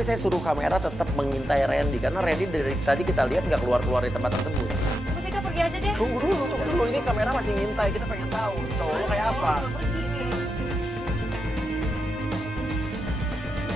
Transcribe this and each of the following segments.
Tapi saya suruh kamera tetap mengintai Randy karena Randy dari tadi kita lihat nggak keluar-keluar dari tempat tersebut. Tapi kita pergi aja deh. Tunggu dulu. Ini kamera masih ngintai. Kita pengen tahu cowok lo kayak apa. Pergi nih.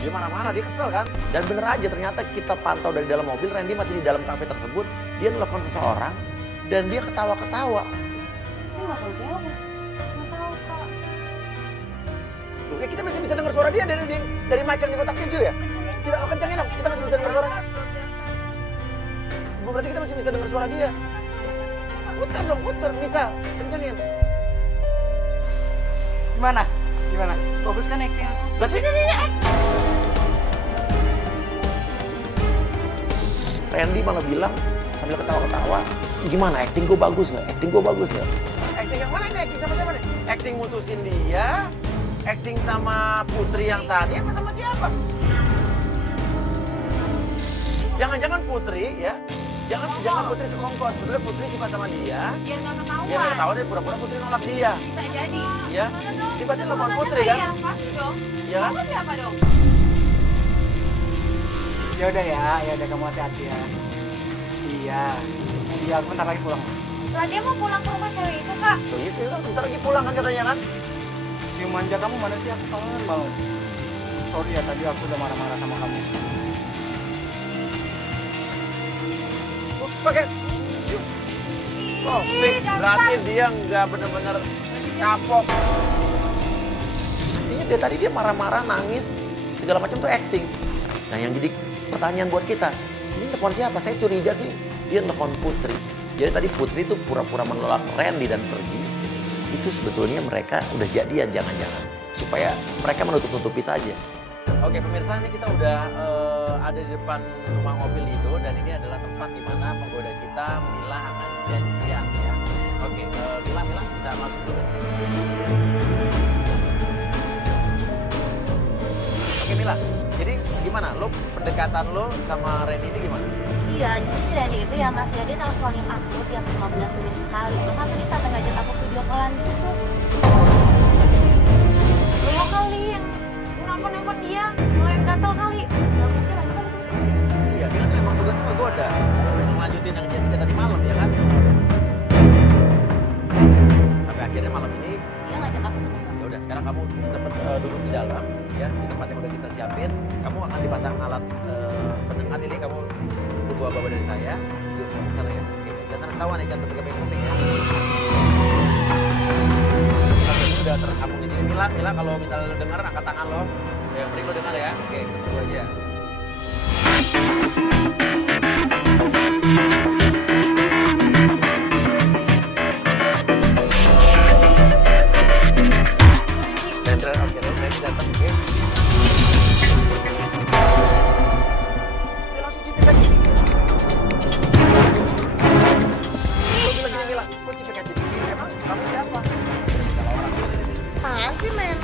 Dia marah-marah, dia kesel kan? Dan bener aja ternyata kita pantau dari dalam mobil, Randy masih di dalam kafe tersebut. Dia nelfon seseorang dan dia ketawa-ketawa. Ini nelfon siapa? Nggak tahu, Kak. Loh, kita masih bisa dengar suara dia dari mic yang di kotak tisu ya? Kita kencengin dong, kita masih bisa dengar suara. Berarti kita masih bisa dengar suara dia. Putar dong, bisa. Kencengin. Gimana? Bagus kan acting aku? Berarti Randy malah bilang sambil ketawa-ketawa, gimana acting gue bagus nggak? Acting yang mana ini? Acting sama siapa nih? Acting mutusin dia, acting sama Putri yang tadi, apa sama siapa? Jangan-jangan Putri ya? Jangan Putri sekongkos, sebetulnya Putri suka sama dia. Biar nggak ketahuan. Biar nggak ketahuan, dia pura-pura Putri nolak dia. Bisa jadi. Ya? Mana dong? Dia pasti telepon Maksudnya Putri kan? Iya, pasti dong. Iya kan? Kamu siapa dong? Ya udah kamu hati-hati ya. Iya, aku bentar lagi pulang. Lah dia mau pulang ke rumah cewek itu, Kak. Tuh itu kan sebentar lagi pulang kan katanya kan? Cium manja kamu mana sih? Aku kangen banget. Sorry ya, tadi aku udah marah-marah sama kamu. Pakai. Oh, fix. Berarti dia nggak benar-benar kapok. Artinya dari dia marah-marah, nangis, segala macam tuh acting. Nah, yang jadi pertanyaan buat kita, ini telepon siapa? Saya curiga sih dia telepon Putri. Jadi tadi Putri tuh pura-pura menolak Randy dan pergi. Itu sebetulnya mereka udah jadian, jangan-jangan. Supaya mereka menutup-nutupi saja. Oke pemirsa, ini kita udah ada di depan rumah mobil Lido. Dan ini adalah tempat di mana penggoda kita, Mila, akan janjian ya. Oke, Mila bisa masuk dulu. Oke Mila, jadi gimana? Lo pendekatan lo sama Randy ini gimana? Iya, jadi si Randy itu ya Mas, dia nelfonin aku tiap 15 menit sekali. Bahkan tadi sampai ngajak aku video callan gitu. Lo kali yang nelfon dia, lo yang gatel kali. Gak mungkin aku kan disini. Iya, dia kan emang tugasnya ngegoda. Ngelanjutin yang Jessica tadi malam ya kan? Sampai akhirnya malam ini Dia ngajak aku ketemu. ya udah sekarang kamu cepet duduk di dalam ya di tempat yang udah kita siapin. Kamu akan dipasang alat pendengar ini, kamu tunggu apa dari saya. Yuk ke sana ya. Oke, jangan sampai ketahuan ya, jangan pegang kuping ya. Ini udah tersambung di sini. Mila kalau misalnya lo dengar angkat tangan lo. Yang penting lo dengar ya. Oke, kita tunggu aja. Oke, Randy datang, oke. Mila, cipika kaca gigi. Lo bilang gini, Mila, kok cipika kaca gigi? Emang kamu siapa? Apaan sih men?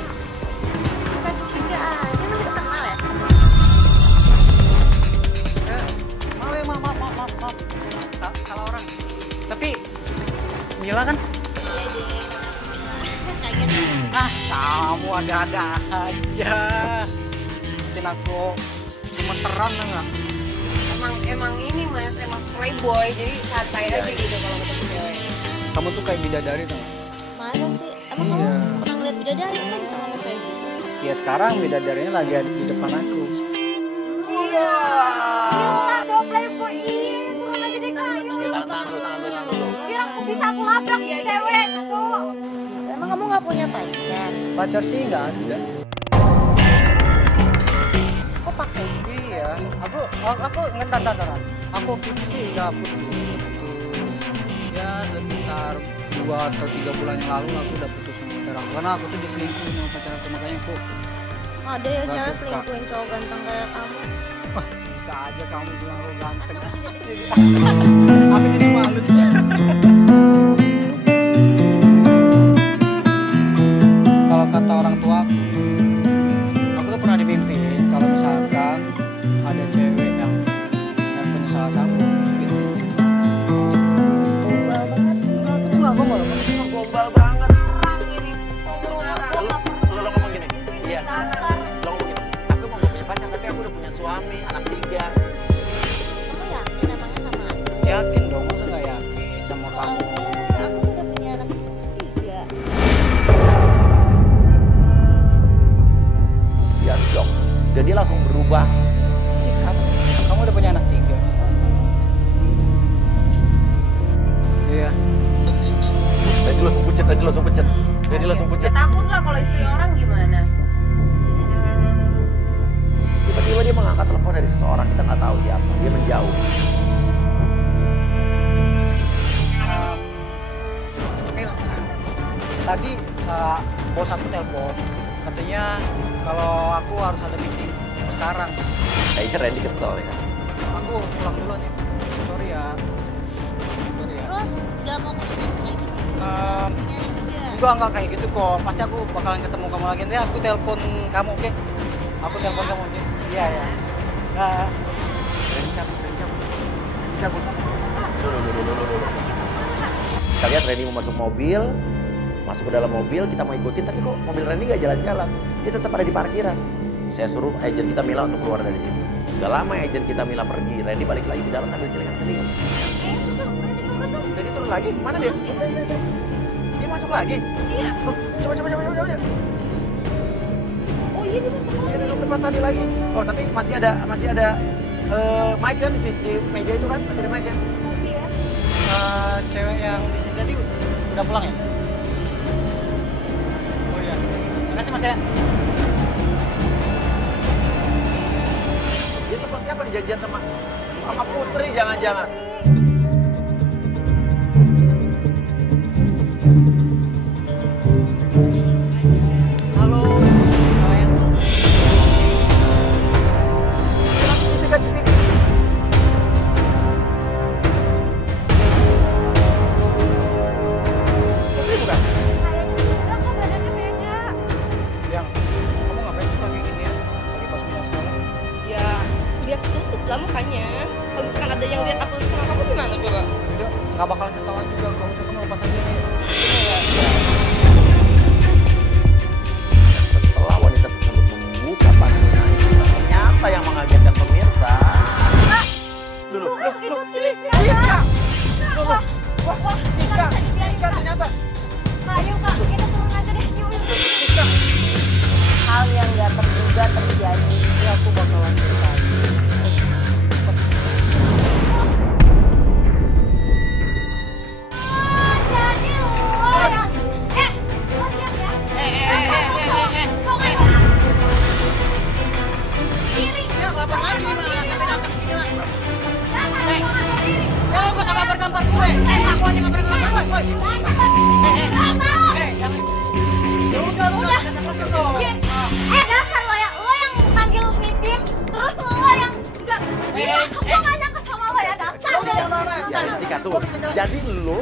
Bukan cipika aja, emang kita kenal ya? Maaf. Salah orang. Tapi Mila kan? Iya deh, kaget. Kamu ada-ada aja. Bikin aku gemeteran enggak? Emang ini Mas, emang playboy, jadi santai aja gitu kalau ketemu cewek. Kamu tuh kayak bidadari tau gak? Masa sih? Emang kamu pernah ngeliat bidadari? Kamu bisa ngomong kayak gitu? Ya sekarang bidadarinya lagi ada di depan aku. Iya. Gila, cowok playboy ini turun aja deh Kak. Tahan dulu. Biar aku bisa aku labrak nih cewek, cowok. Emang kamu gak punya pacar? Pacar sih nggak ada. Kok pakai? Iya, aku ngentar. Aku putus sih udah putus. Ya sekitar 2 atau 3 bulan yang lalu aku udah putus sama pacar aku. Karena aku tuh diselingkuhin sama pacar aku, makanya aku Ada ya Nggak cara suka. selingkuhin cowok ganteng kayak kamu. bisa aja kamu bilang aku ganteng. Kamu juga tinggi. Aku jadi malu juga. Kalau kata orang tua aku tuh pernah dimimpiin kalau misalkan ada cewek yang punya salah sambung gitu. Gombal banget sih. Aku tuh nggak gombal, aku Cuma gombal banget. Orang ini. Lo ngomong gini. Iya. Dasar. Lo ngomong gini. Aku mau punya pacar tapi aku udah punya suami. tadi bos aku telepon, katanya kalau aku harus ada meeting sekarang. Kayaknya Randy kesel ya. Aku pulang duluan ya. Sorry ya. Terus gak mau ketemu lagi nih gara-gara Enggak kayak gitu kok. Pasti aku bakalan ketemu kamu lagi. Nanti aku telepon kamu, oke? Aku telepon kamu, oke? Iya. Nah, cabut. Dulu. Kita lihat Randy mau masuk mobil, masuk ke dalam mobil, kita mau ikutin, tapi kok mobil Randy nggak jalan-jalan. Dia tetap ada di parkiran. Saya suruh agent kita Mila untuk keluar dari sini. Gak lama agent kita Mila pergi, Randy balik lagi di dalam ambil celengan-celingan. Randy turun lagi? Mana dia? Dia masuk lagi? Iya. Oh, coba. Oh iya dia masuk Dia di tempat tadi lagi. Oh, tapi masih ada mic kan di meja itu kan? Masih ada mic kan? Masih ya. Cewek yang di sini tadi udah pulang ya? Oh iya. Makasih Mas ya. Dia telepon siapa dijanjian sama Putri jangan-jangan. Halo. Putri bukan? kayaknya enggak kok badannya beda. Yang, kamu ngapain sih pakai gini ya? Lagi pas pulang sekolah. Ya dia ketutup lah mukanya. Kalau misalkan ada yang lihat aku sama kamu gimana coba? Udah, nggak bakalan ketahuan juga kalau udah kamu lepas aja nih. Setelah wanita tersebut membuka pakaian, ternyata yang mengagetkan pemirsa. Dulu. Itu Tika. Wah, Tika bisa dibiarin, Kak. ternyata. Ayo Kak, kita turun aja deh. Yuk. Hal yang gak terduga terjadi. Ya aku bakalan selesai. Jadi lo yang... lo diam ya. Kok nggak diri? Ya, kapan lagi nih Mas? Sampai datang sini Mas. Jangan, lo nggak tahu diri. Oh, gak usah gambar-gambar gue. Aku aja gambar-gambar. Nggak mau. Jangan. Ya udah, lu nggak ada selesai dong. Dasar lo yang manggil meeting, terus lo yang enggak. Gue nggak nyangka sama lo ya, dasar lo. Ya, Tika tuh. Jadi lu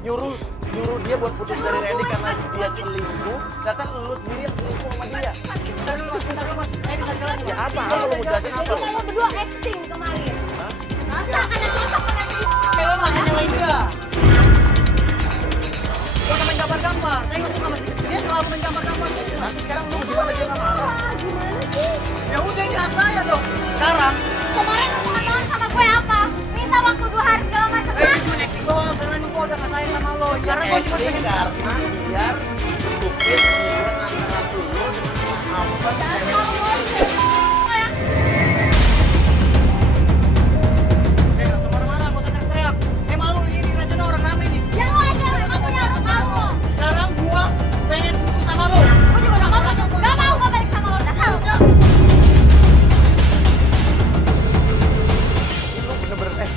nyuruh dia buat putus dari Randy karena dia selingkuh. Ternyata lu sendiri yang selingkuh sama dia. Ya apa? Apa lu mau jelasin apa? Jadi lo berdua acting kemarin. Hah? Masa ada cocok dengan Lo nggak hanya lain dia. Lo main gambar-gambar. Saya nggak suka sama dia selalu main gambar-gambar. Tapi sekarang lu gimana dia nggak marah? Ya udah ini hak saya dong. Sekarang, Kemarin omongan lo sama gue apa? Minta waktu 2 hari segala macam kan? cuma acting doang karena gue udah nggak sayang sama lo. Karena gue cuma pengen Karena biar tutupin hubungan antara lu sama Dasar cewek. lo ya. nggak usah marah-marah, nggak usah teriak-teriak. Malu ini kelihatannya orang rame nih. Ya lo aja lo yang punya orang malu. Sekarang gua pengen putus sama lo. Gue juga gak mau gue balik sama lo. Dasar lo. Lu bener-bener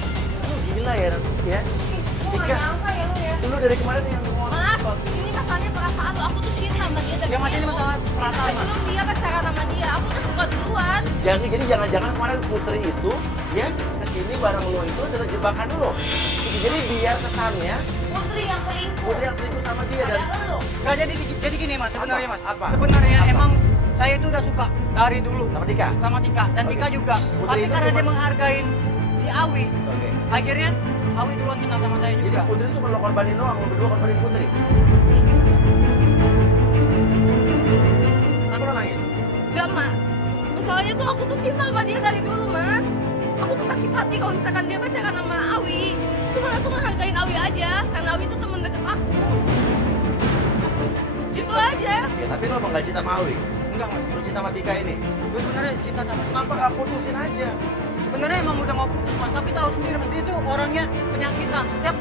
lu gila ya. Gue nggak nyangka ya lo ya. Lu dari kemarin yang ngomong Mas, ini masalahnya perasaan lo. Aku tuh cinta sama dia dari Ya masih ini masalah perasaan mas. Sebelum dia pacaran sama dia, aku udah suka duluan. Jadi jangan-jangan kemarin Putri itu ya kesini bareng lo itu adalah jebakan lo. Jadi biar kesannya Putri yang selingkuh. Putri yang selingkuh sama dia dan Padahal lo. Nggak jadi gini mas sebenarnya mas. Apa? Sebenarnya Apa? emang saya itu udah suka dari dulu sama Tika. sama Tika dan Oke. Tika juga. Putri Tapi itu karena dia cuma- menghargain si Awi, Oke. akhirnya Awi duluan kenal sama saya Jadi juga. Putri itu cuma lo korbanin doang, lo berdua korbanin Putri. Kenapa lo nangis? Gak, Mak. Masalahnya tuh aku tuh cinta sama dia dari dulu, Mas. Aku tuh sakit hati kalau misalkan dia pacaran sama Awi. Cuma aku ngehargain Awi aja, karena Awi itu temen deket aku. Gitu aja. Ya tapi lo emang gak cinta sama Awi? Enggak mas. Lo cinta sama Tika ini? Gue sebenarnya cinta sama si Kenapa Tika. gak putusin aja? Sebenarnya emang udah mau putus mas, tapi tahu sendiri mas dia itu orangnya penyakitan. Setiap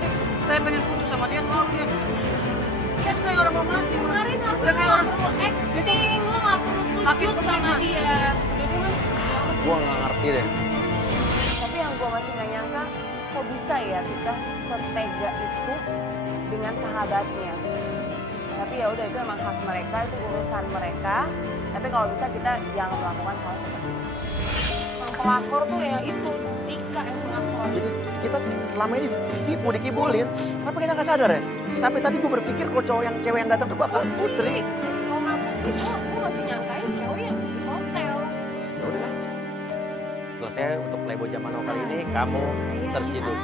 saya pengen putus sama dia selalu dia tuh kayak orang mau mati mas. Kemarin harusnya Udah kayak lo orang gak perlu acting, lo gak perlu Sakit sujud perut, sama Mas. dia. Jadi Mas, Gua gak ngerti deh. tapi yang gue masih gak nyangka, kok bisa ya kita setega itu dengan sahabatnya. Tapi ya udah itu emang hak mereka, itu urusan mereka. Tapi kalau bisa kita jangan melakukan hal seperti itu. Yang pelakor tuh yang itu, Tika yang pelakor. Jadi kita selama ini ditipu, dikibulin. Kenapa kita nggak sadar ya? Sampai tadi gue berpikir kalau cowok yang cewek yang datang tuh bakal Putri. Kalau nggak Putri tuh gue masih nyangkain cewek yang di hotel. Ya udahlah. Selesai untuk Playboy Zaman Now kali ini, kamu terciduk.